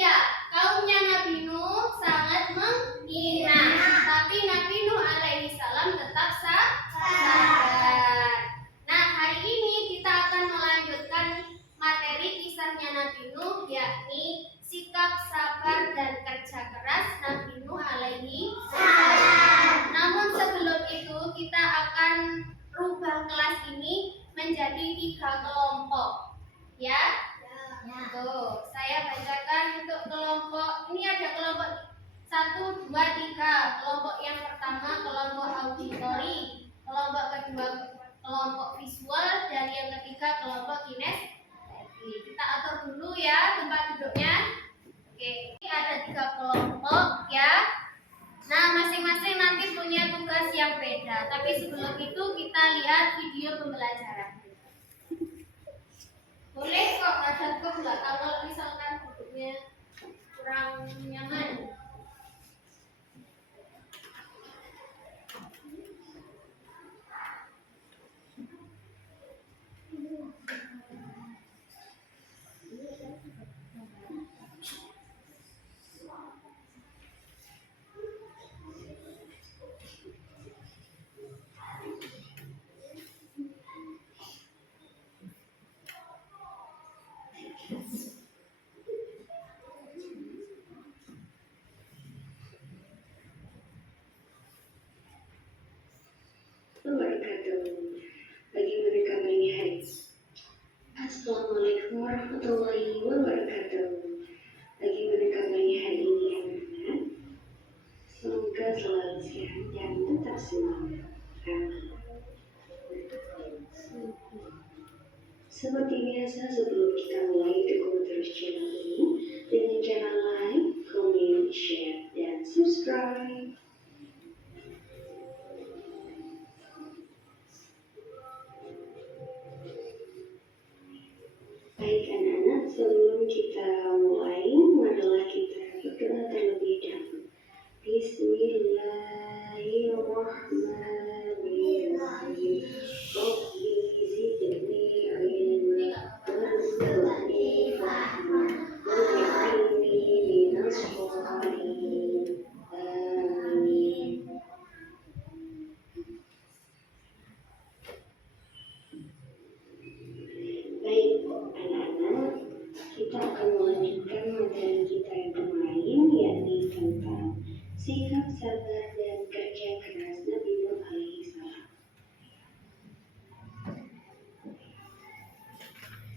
Ya, kaumnya Nabi Nuh sangat menghina. Tapi Nabi Nuh alaihi salam tetap sabar. Nah, hari ini kita akan melanjutkan materi kisahnya Nabi Nuh, yakni sikap sabar dan kerja keras Nabi Nuh alaihi salam. Namun sebelum itu kita akan rubah kelas ini menjadi 3 kelompok. Ya. Tuh, saya bacakan untuk kelompok. Ini ada kelompok 1, 2, 3. Kelompok yang pertama kelompok auditori, kelompok kedua kelompok visual, dan yang ketiga kelompok kinestetik. Kita atur dulu ya tempat duduknya. Oke, ini ada 3 kelompok ya. Nah, masing-masing nanti punya tugas yang beda. Tapi sebelum itu kita lihat video pembelajaran. Boleh kok ada pula kalau misalkan duduknya kurang nyaman. Bagaimana kabarnya hari? Assalamualaikum warahmatullahi wabarakatuh. Bagaimana kabarnya hari ini anak-anak? Semoga selalu sehat dan tetap semangat. Amin. Seperti biasa, sebelum kita mulai, dukung terus channel ini dengan cara like, comment, share, dan subscribe. Baik anak-anak, sebelum kita mulai, marilah kita berdoa terlebih dahulu. Bismillahirrahmanirrahim. Rabbi zidni ilma warzuqni fahma waj'alni minas sholihin. Amin. Baik anak-anak, kita akan melanjutkan materi kita yang kemarin, yakni tentang sikap sabar dan kerja keras Nabi Nuh alaihi salam.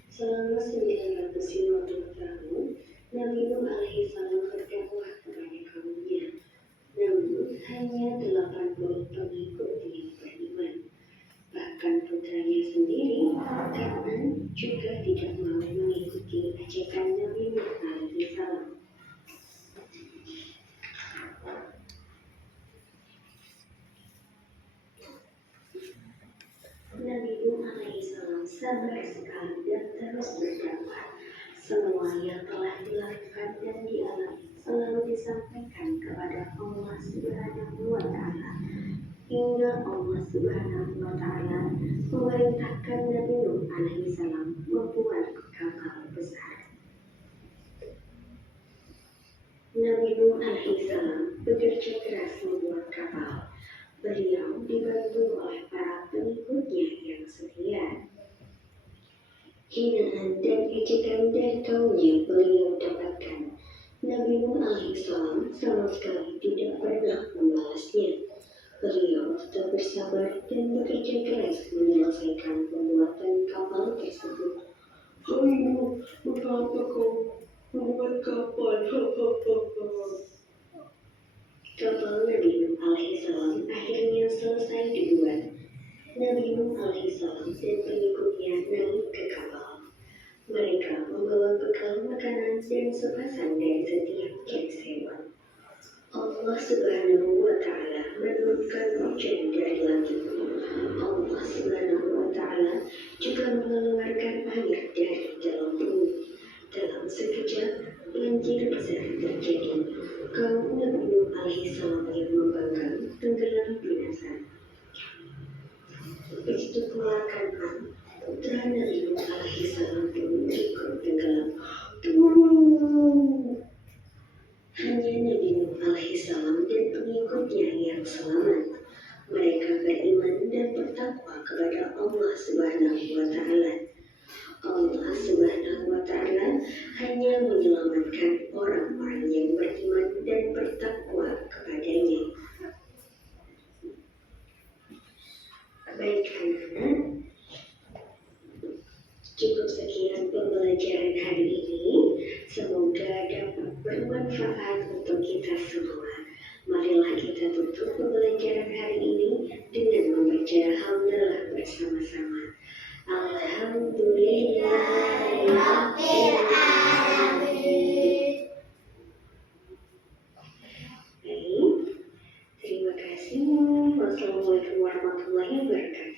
Selama 950 tahun, Nabi Nuh alaihi salam berdakwah kepada kaumnya. Namun hanya 80 pengikut yang beriman. Bahkan putranya sendiri, Kan'an, juga tidak mau mengikuti ajakan Nabi Nuh alaihi salam. Nabi Nuh alaihi salam sabar sekali dan terus berdakwah. Semua yang telah dilakukan dan dialami selalu disampaikan kepada Allah Subhanahu wa Ta'ala, hingga Allah Subhanahu wa Ta'ala memerintahkan Nabi Nuh alaihi salam membuat kapal besar. Nabi Nuh alaihi salam bekerja keras membuat kapal. Beliau dibantu oleh para pengikutnya yang setia. Hinaan dan ejekan dari kaumnya beliau dapatkan. Nabi Nuh alaihi salam sama sekali tidak pernah membalasnya. Beliau tetap bersabar dan bekerja keras menyelesaikan pembuatan kapal tersebut. Hai Nuh, mengapa kau membuat kapal? Kapal Nabi Nuh alaihi salam akhirnya selesai dibuat. Nabi Nuh alaihi salam dan pengikutnya naik ke kapal. Mereka membawa bekal makanan dan sepasang dari setiap jenis hewan. Allah Subhanahu wa Ta'ala menurunkan hujan dari langit. Allah Subhanahu wa Ta'ala juga mengeluarkan air dari dalam bumi. Dalam sekejap banjir besar terjadi. Kaum Nabi Nuh alaihi salam yang membangkang tenggelam binasa. Begitu pula Kan'an, putra Nabi Nuh alaihi salam pun ikut tenggelam. hanya menyelamatkan orang-orang yang beriman dan bertakwa kepadanya. Baik anak-anak, cukup sekian pembelajaran hari ini. Semoga dapat bermanfaat untuk kita semua. Marilah kita tutup pembelajaran hari ini dengan membaca hamdalah bersama-sama. Alhamdulillahirabbil alamin. Baik, terima kasih. Wassalamualaikum warahmatullahi wabarakatuh.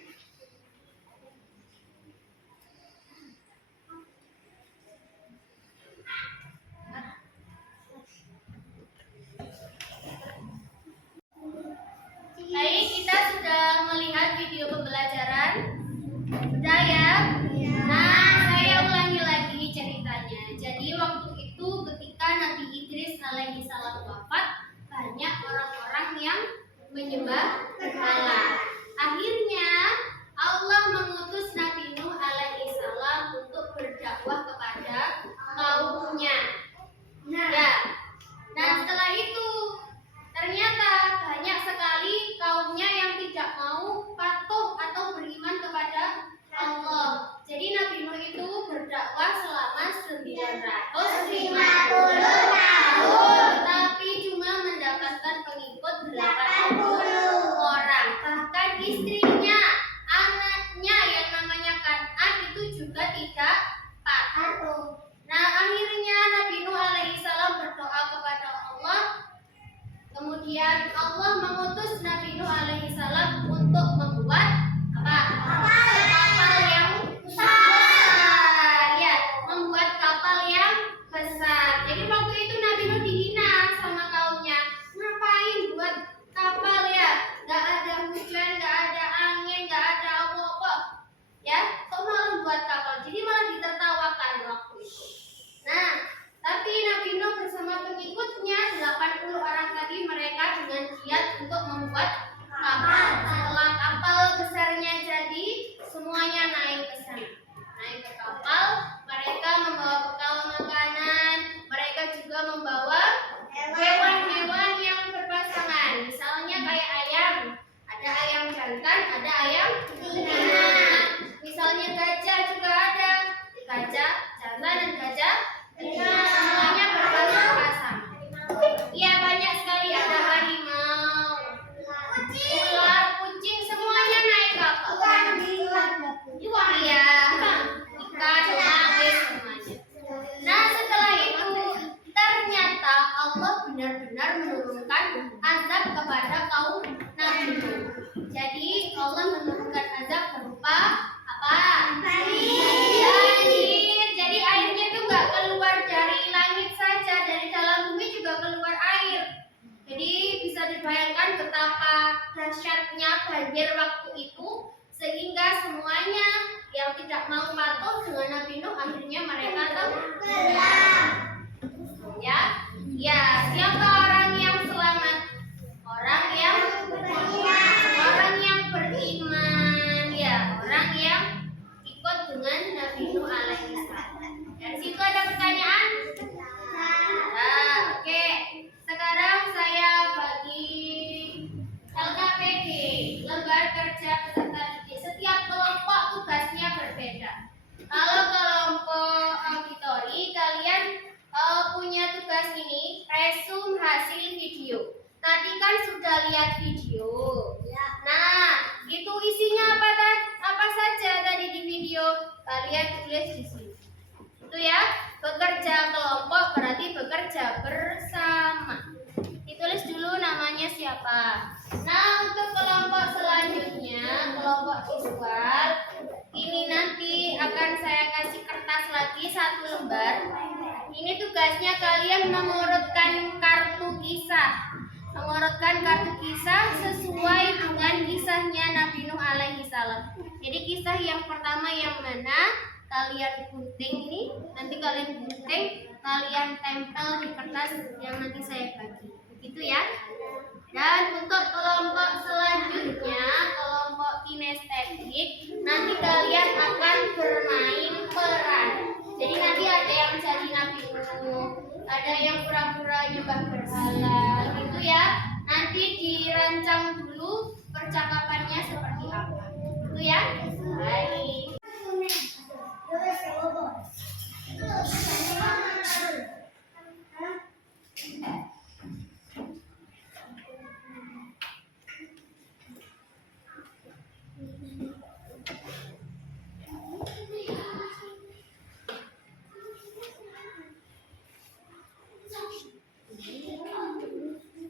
Baik, kita sudah melihat video pembelajaran. Sudah ya? Nah, saya ulangi lagi ceritanya. Jadi waktu itu ketika Nabi Idris alaihi salam wafat, banyak orang-orang yang menyembah berhala. Akhirnya Allah mengutus Nabi Nuh alaihi salam untuk berdakwah kepada kaumnya. Ya. Nah, setelah itu ternyata banyak sekali kaumnya yang tidak mau patuh atau beriman kepada Allah. Jadi Nabi Nuh itu berdakwah selama 950 tahun, tapi cuma mendapatkan pengikut 80 orang. Bahkan istrinya, anaknya yang namanya Kan'an itu juga tidak patuh. Nah, akhirnya Nabi Nuh alaihi salam berdoa kepada Allah. Kemudian Allah mengutus Nabi Nuh alaihi salam untuk membuat apa? Kapal yang besar. Ya, membuat kapal yang besar. Jadi waktu itu Nabi Nuh dihina sama kaumnya. Ngapain buat kapal ya? Gak ada hujan, gak ada angin, gak ada apa-apa. Ya, kok malah buat kapal? Jadi malah ditertawakan waktu itu. Nah, tapi Nabi Nuh bersama pengikutnya 80 orang tadi mereka dengan giat untuk membuat kapal. Setelah kapal besarnya jadi, semuanya naik ke sana. Naik ke kapal, mereka membawa bekal makanan, mereka juga membawa hewan-hewan yang berpasangan. Misalnya kayak ayam, ada ayam jantan, ada ayam betina. Misalnya gajah juga ada, gajah jantan dan gajah betina. Semuanya berpasang-pasang. Iya, banyak sekali, ada harimau, ular, kucing, semuanya naik kapal. Iya, ikan, lawis, semuanya. Nah, setelah itu ternyata Allah benar-benar menurunkan azab kepada kaum Nabi Nuh. Jadi Allah menurunkan azab berupa apa? Banjir. Jadi airnya itu nggak keluar dari langit saja, dari dalam bumi juga keluar air. Jadi bisa dibayangkan betapa dahsyatnya banjir waktu itu, sehingga semuanya yang tidak mau patuh dengan Nabi Nuh akhirnya mereka tenggelam. Ya, ya, siapa orang yang selamat? Orang yang beriman, ya, orang yang ikut dengan Nabi Nuh alaihi salam. Dari situ ada pertanyaan? Nah, oke. Sekarang saya bagi LKPD, lembar kerja peserta didik. Setiap kelompok tugasnya berbeda. Kalau kelompok auditori, kalian punya tugas ini, resum hasil video. Tadi kan sudah lihat video. Nah, itu isinya apa saja tadi di video? Kalian tulis di sini. Itu ya, bekerja kelompok berarti bekerja bersama. Ditulis dulu namanya siapa. Nah, untuk kelompok selanjutnya, kelompok visual, ini nanti akan saya kasih kertas lagi 1 lembar. Ini tugasnya kalian mengurutkan kartu kisah. Mengurutkan kartu kisah sesuai dengan kisahnya Nabi Nuh alaihi salam. Jadi kisah yang pertama yang mana? Kalian gunting ini, nanti kalian gunting, kalian tempel di kertas yang nanti saya bagi. Begitu ya. Dan untuk kelompok selanjutnya, kelompok kinestetik, nanti kalian akan bermain peran. Jadi nanti ada yang jadi Nabi ada yang pura-pura nyembah berhala gitu ya. Nanti dirancang dulu percakapannya seperti apa. Itu ya. Baik.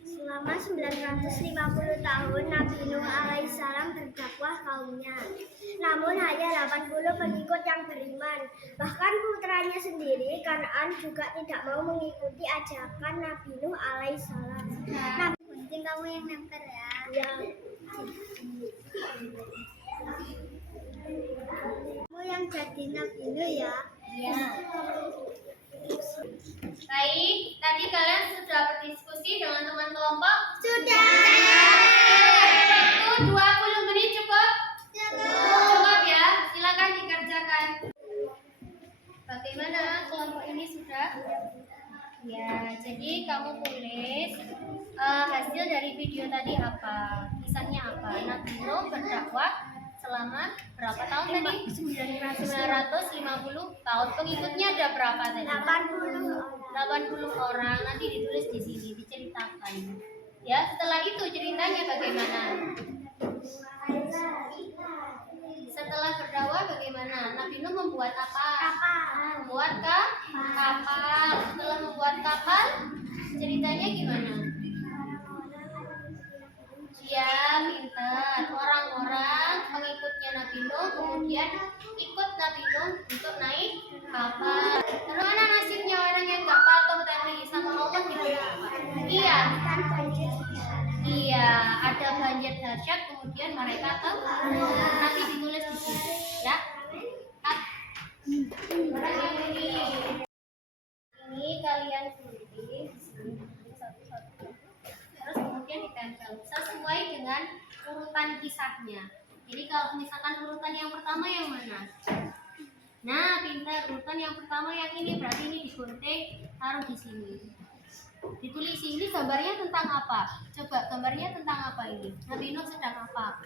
Selama 950 tahun Nabi Nuh alaihissalam berdakwah kaumnya. Namun hanya 80 pengikut yang beriman. Bahkan putranya sendiri Kan'an juga tidak mau mengikuti ajakan Nabi Nuh alaihissalam. Nabi penting kamu yang nempel ya. Ya. Kamu yang jadi Nabi Nuh ya. Iya. Baik, tadi kalian sudah berdiskusi dengan teman kelompok? Sudah. Waktu 20 menit cukup? Cukup ya, silakan dikerjakan. Bagaimana kelompok ini sudah? Ya, jadi kamu tulis hasil dari video tadi apa? Kisahnya apa? Nabi Nuh berdakwah selama berapa tahun tadi? 950 tahun. Pengikutnya ada berapa tadi? 80 orang. Nanti ditulis di sini, diceritakan. Ya, setelah itu ceritanya bagaimana? Setelah berdakwah bagaimana? Nabi Nuh membuat apa? Membuat kapal. Setelah membuat kapal, ceritanya gimana? Dia pintar. Orang-orang pengikutnya Nabi Nuh kemudian ikut Nabi Nuh untuk naik kapal. Bagaimana nasibnya orang yang nggak patuh tadi sama Allah gitu? Iya, ada banjir dahsyat kemudian mereka nanti ditulis di sini, ya. Ini kalian tulis di sini satu-satu. Terus kemudian ditempel sesuai dengan urutan kisahnya. Jadi kalau misalkan urutan yang pertama yang mana? Nah, pintar. Urutan yang pertama yang ini, berarti ini digunting, taruh di sini. Ditulis ini gambarnya tentang apa? Coba gambarnya tentang apa ini? Nabi Nuh sedang apa?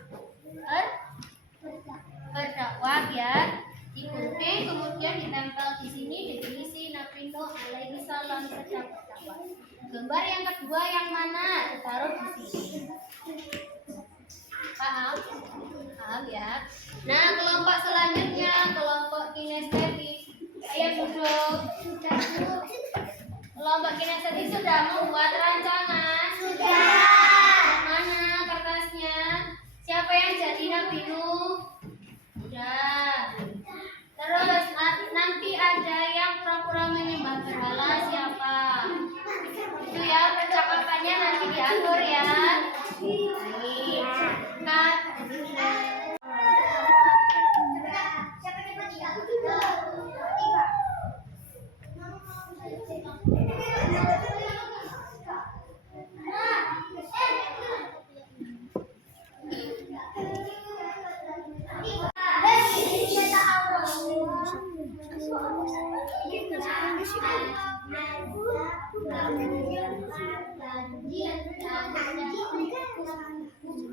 Berdakwah ya. Digunting kemudian ditempel di sini, ditulis Nabi Nuh alaihissalam sedang berdakwah. Gambar yang kedua yang mana? Ditaruh di sini. Paham? Paham ya? Nah, kelompok selanjutnya, kelompok kinestetik. Ayo duduk. Kelompok kinestetik sudah membuat rancangan? Sudah. Mana kertasnya? Siapa yang jadi Nabi Nuh? Sudah. Terus nanti ada yang pura-pura menyembah berhala, siapa? Itu ya, percakapannya nanti diatur ya. Baik.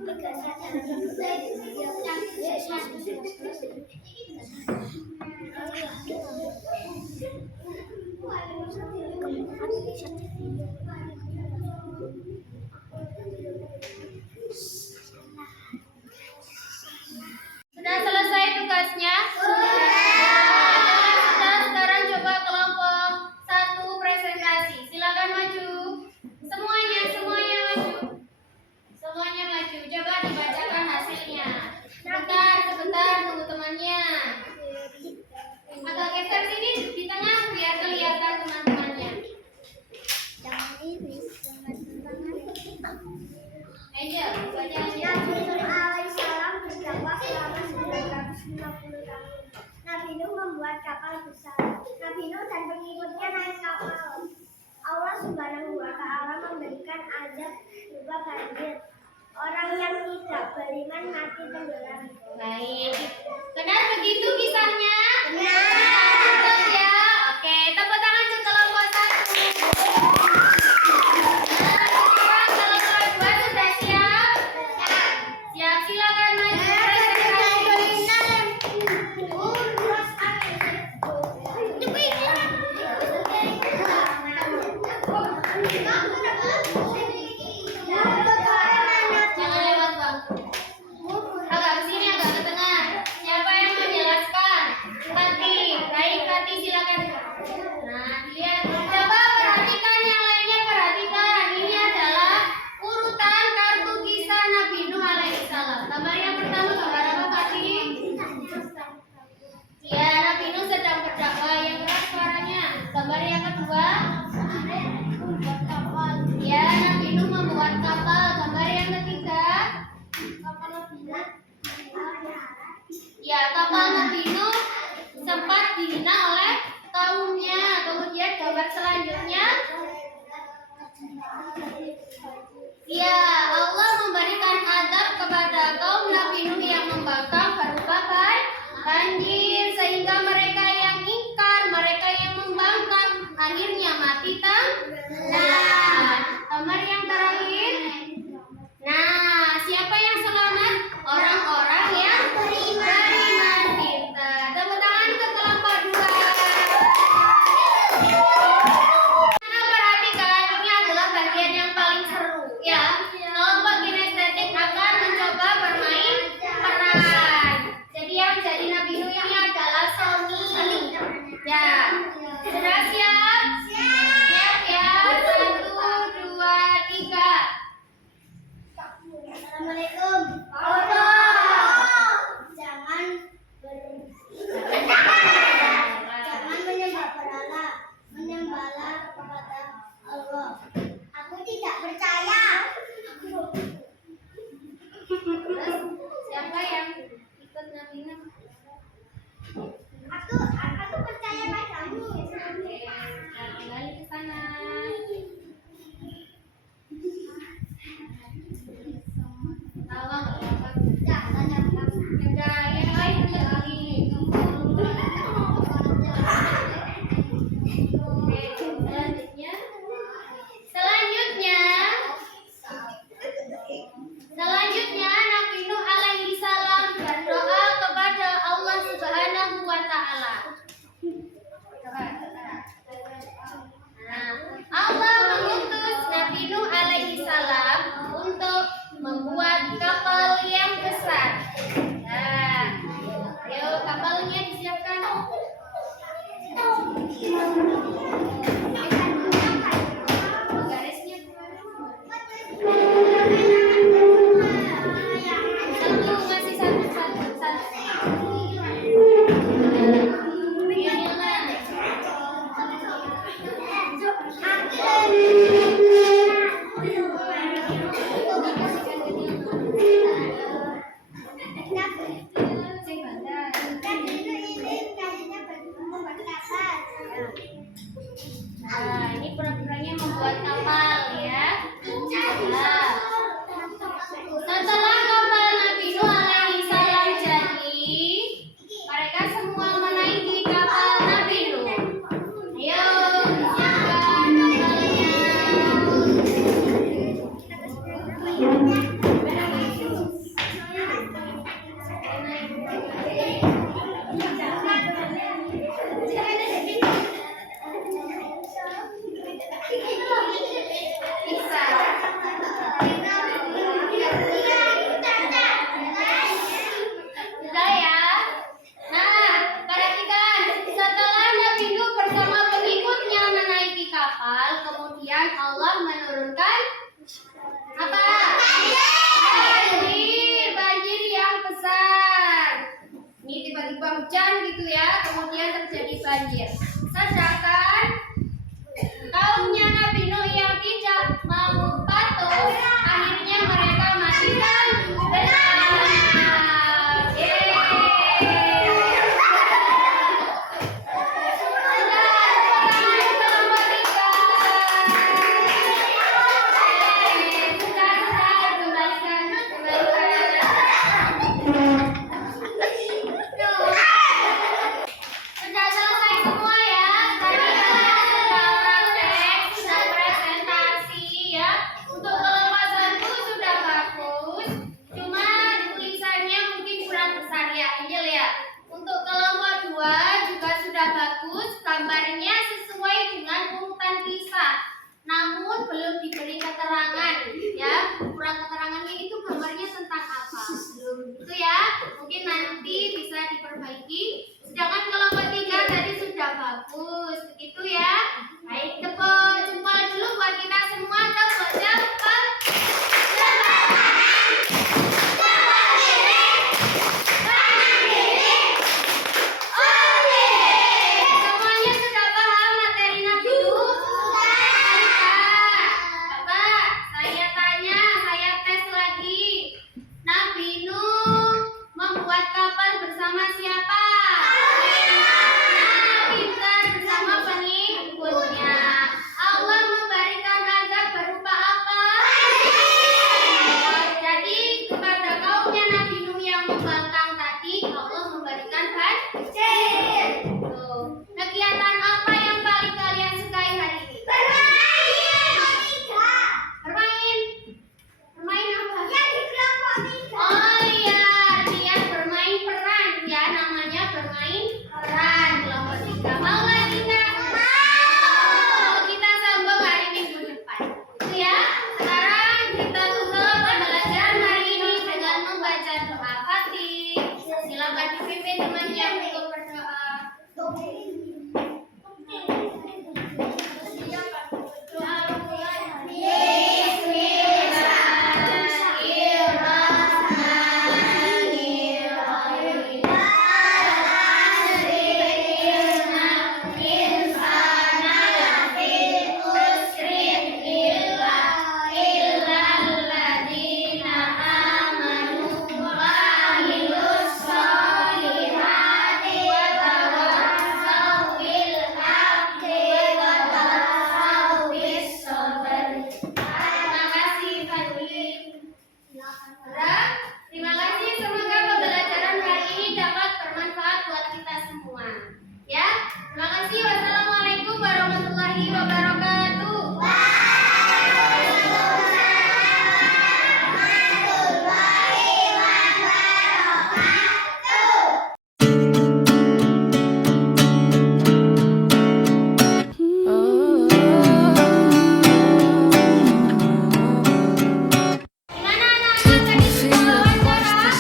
Cut. Sudah selesai tugasnya? Sudah. Sekarang coba kelompok 1 presentasi. Silakan maju. Semuanya maju. Semuanya maju. Coba dibacakan hasilnya. Sebentar, tunggu temannya. Agak geser sini di tengah biar kelihatan teman-temannya. Angel, baca aja. Nabi Nuh alaihissalam berdakwah selama 950 tahun. Nabi Nuh membuat kapal besar. Nabi Nuh dan pengikutnya naik kapal. Allah Subhanahu wa Ta'ala memberikan azab berupa banjir. Orang yang tidak beriman mati tenggelam. Baik. Benar begitu kisahnya? Benar. Betul ya. Oke, tepuk tangan untuk kelompok 1. Aku percaya padamu. Oke, kita kembali ke sana. Tawa nggak apa-apa. Ada yang lain ada lagi. Oke, selanjutnya Nabi Nuh alaihi salam berdoa kepada Allah Subhanahu wa taala. Nah, Allah mengutus Nabi Nuh alaihi salam untuk membuat kapal yang besar. Nah, yuk kapalnya disiapkan. Garisnya satu, masih satu. Nah, ini pura-puranya membuat kapal ya. Nah, setelah kapal Nabi Nuh alaihi salam jadi, mereka semua menaiki kapal Nabi Nuh. Ayo, siapkan kapalnya. Bisa. Sudah ya. Nah, perhatikan. Setelah Nabi Nuh bersama pengikutnya menaiki kapal, kemudian Allah menurunkan apa? Banjir yang besar. Ini tiba-tiba hujan gitu ya, kemudian terjadi banjir. Sedangkan kaumnya Nabi Nuh yang tidak mau patuh, akhirnya mereka matikan bersama. Sudah selesai semua ya. Tadi kalian sudah praktek, sudah presentasi ya. Untuk kelompok 1 sudah bagus. Cuma tulisannya mungkin kurang besar ya, Angel ya. Untuk kelompok 2 juga sudah bagus. Gambarnya sesuai dengan urutan kisah. Namun belum diberi keterangan ya. Kurang keterangannya itu gambarnya tentang apa? Belum itu ya. Mungkin nanti bisa diperbaiki. Sedangkan kelompok 3 tadi sudah bagus. Begitu ya. Baik, tepuk jempol dulu buat kita semua. Tepuk jempol. Semuanya sudah paham materi Nabi Nuh? Coba saya tanya, saya tes lagi. Nabi Nuh membuat kapal bersama siapa? Pintar, bersama pengikutnya. Allah memberikan azab berupa apa? Jadi kepada kaumnya Nabi Nuh yang membangkang tadi, Allah memberikan banjir. Tuh. Kegiatan apa yang paling kalian sukai hari ini? Bermain. Bermain apa? Oh iya, dia bermain peran ya, namanya bermain peran kelompok 3. Mau nggak kita? Mau. Kita sambung hari Minggu depan. Itu ya. Sekarang kita tutup pembelajaran hari ini dengan membaca doa Fatih. Silakan dipimpin temannya untuk berdoa. Bismillahirrahmanirrahim. Makasih. Wassalamualaikum warahmatullahi wabarakatuh. Gimana anak-anak tadi semua wawancara?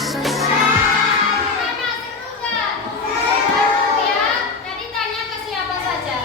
Gimana, seru nggak? Seru ya. Tadi tanya ke siapa saja?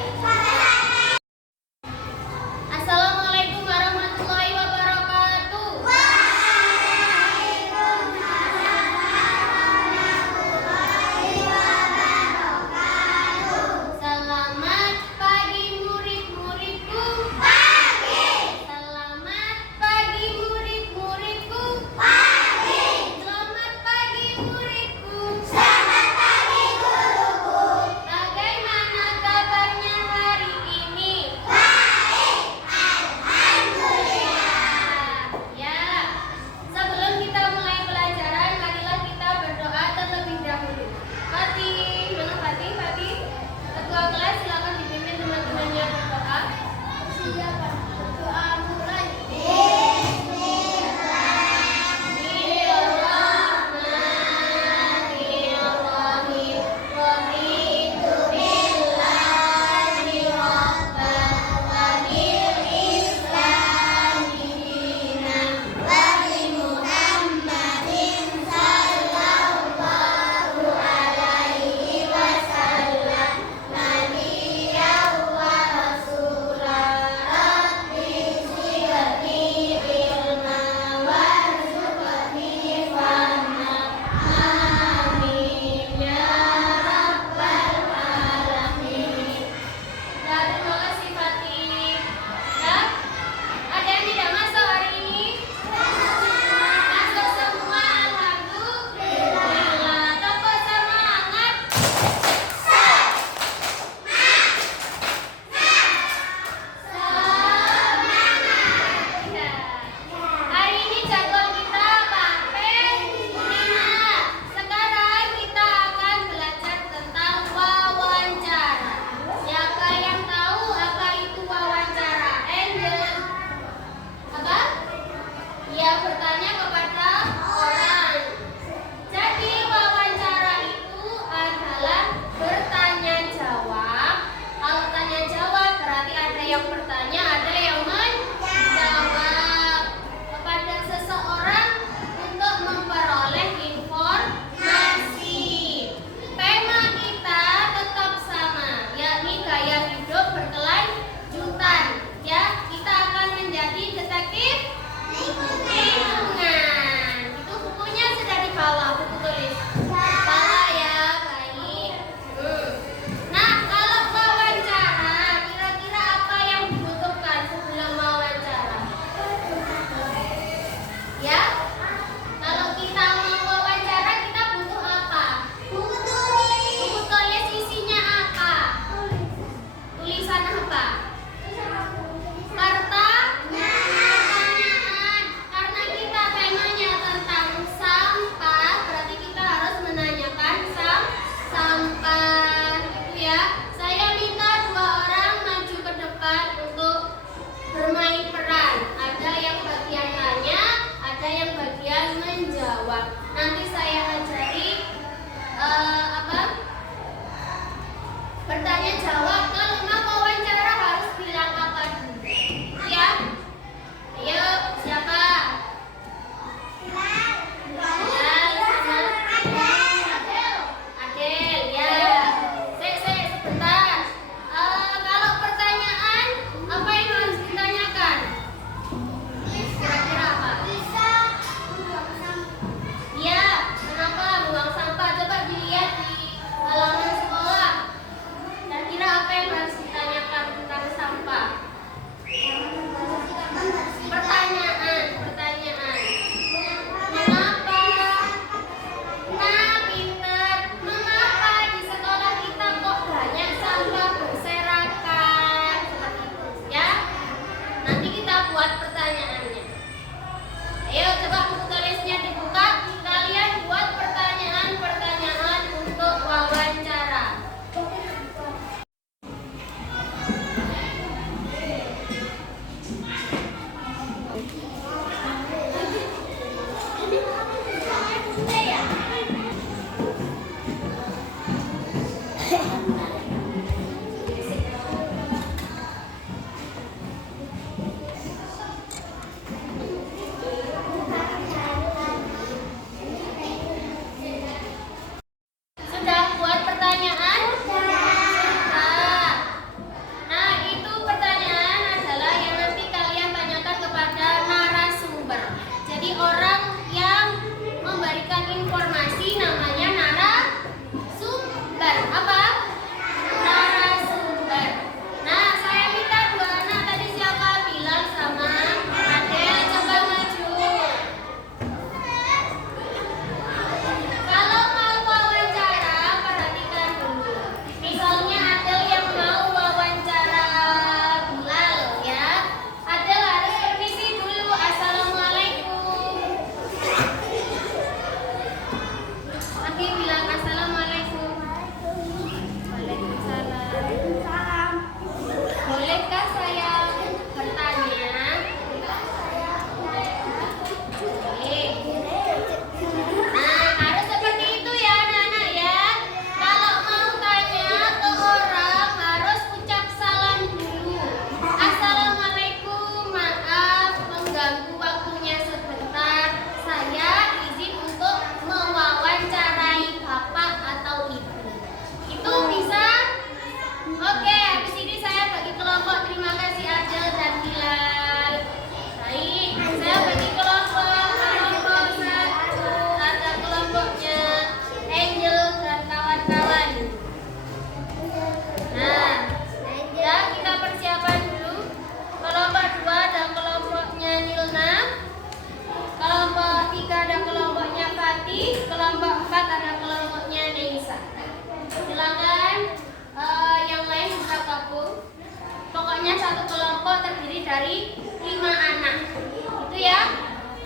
dari 5 anak. Itu ya.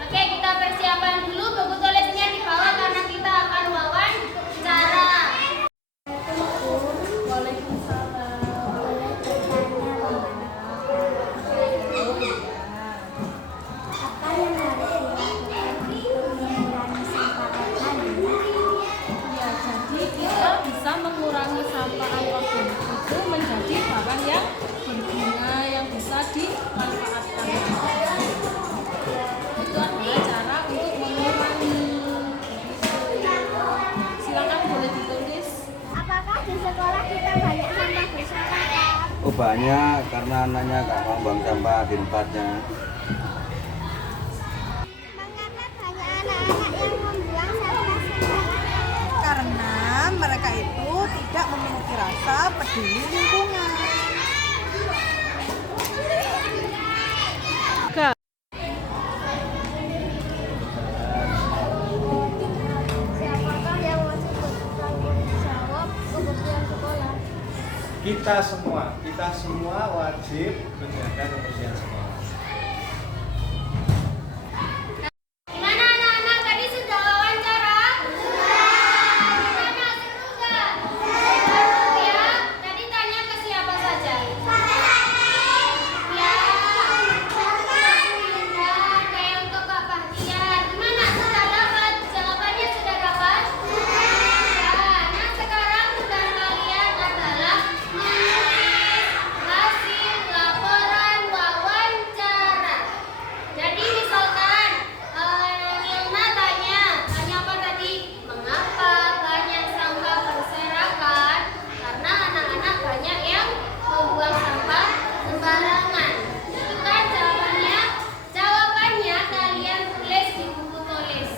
Oke, kita persiapan dulu buku tulisnya di bawah karena kita akan wawancara. Bisa mengurangi sampah organik itu menjadi barang yang berguna yang bisa dimanfaatkan. Itu adalah cara untuk mengurangi. Silakan boleh ditulis. Apakah di sekolah kita banyak sampah berserakan? Oh banyak, karena anaknya nggak mau buang sampah di tempatnya. Mengapa banyak anak-anak yang membuang sampah sembarangan? Karena mereka itu tidak memiliki rasa peduli lingkungan. Siapakah yang masih bertanggung jawab kebersihan sekolah? Kita semua wajib menjaga kebersihan sekolah. Gimana anak-anak tadi sudah wawancara? Gimana, seru nggak? Seru ya. Tadi tanya ke siapa saja? Ya. Ada yang ke Kak Bahtiar. Gimana? Sudah dapat? Jawabannya sudah dapat? Ya. Nah sekarang tugas kalian adalah menulis hasil laporan wawancara. Jadi misalkan Nilna tanya apa tadi? Mengapa banyak sampah berserakan? Karena anak-anak banyak yang membuang sampah sembarangan. Itu kan jawabannya. Jawabannya kalian tulis di buku tulis.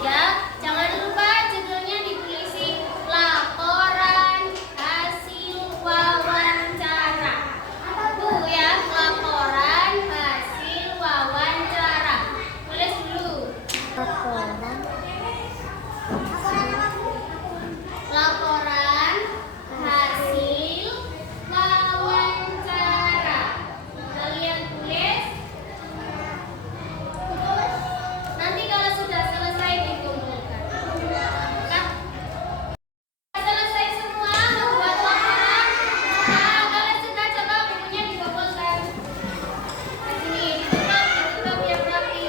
Ya, jangan lupa judulnya ditulisi laporan hasil wawancara. Tuh ya, laporan hasil wawancara. Tulis dulu. Laporan hasil wawancara. Kalian tulis. Nanti kalau sudah selesai dikumpulkan. Nah, selesai semua membuat laporan. Nah, kalian sudah coba bukunya dikumpulkan. Di sini ditutup yang rapi.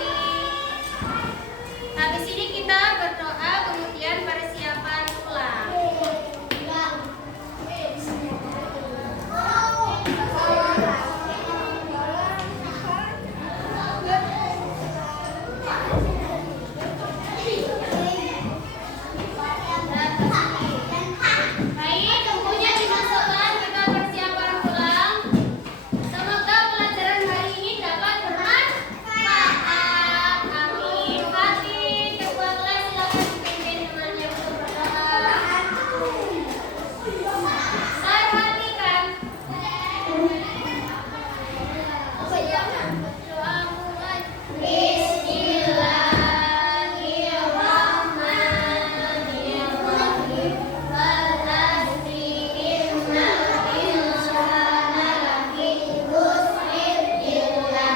Habis ini kita berdoa kemudian persiapan pulang. Baik, bukunya dimasukkan, kita persiapan pulang. Semoga pelajaran hari ini dapat bermanfaat. Amin. Fatih, ketua kelas silakan dipimpin temannya untuk berdoa. Saya perhatikan. Doa mulai. Bismillahirrahmanirrahim. Wal'asri innal insana lafi khusr illa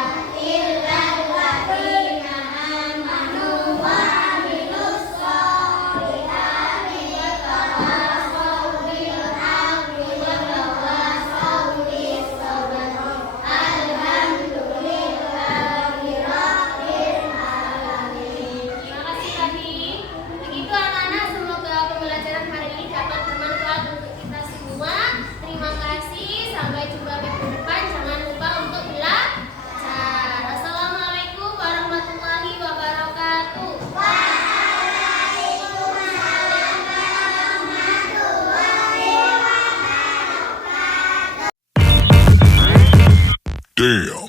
alladzina amanu wa amilus sholihati wa tawassaw bil haqqi wa tawassaw bis sabr. Alhamdulillahi rabbil alamin. Terima kasih tadi. Begitu anak-anak, semoga pembelajaran hari ini dapat bermanfaat untuk kita semua. Terima kasih. Sampai jumpa minggu depan. Jangan lupa untuk belajar. Assalamualaikum warahmatullahi wabarakatuh. Damn.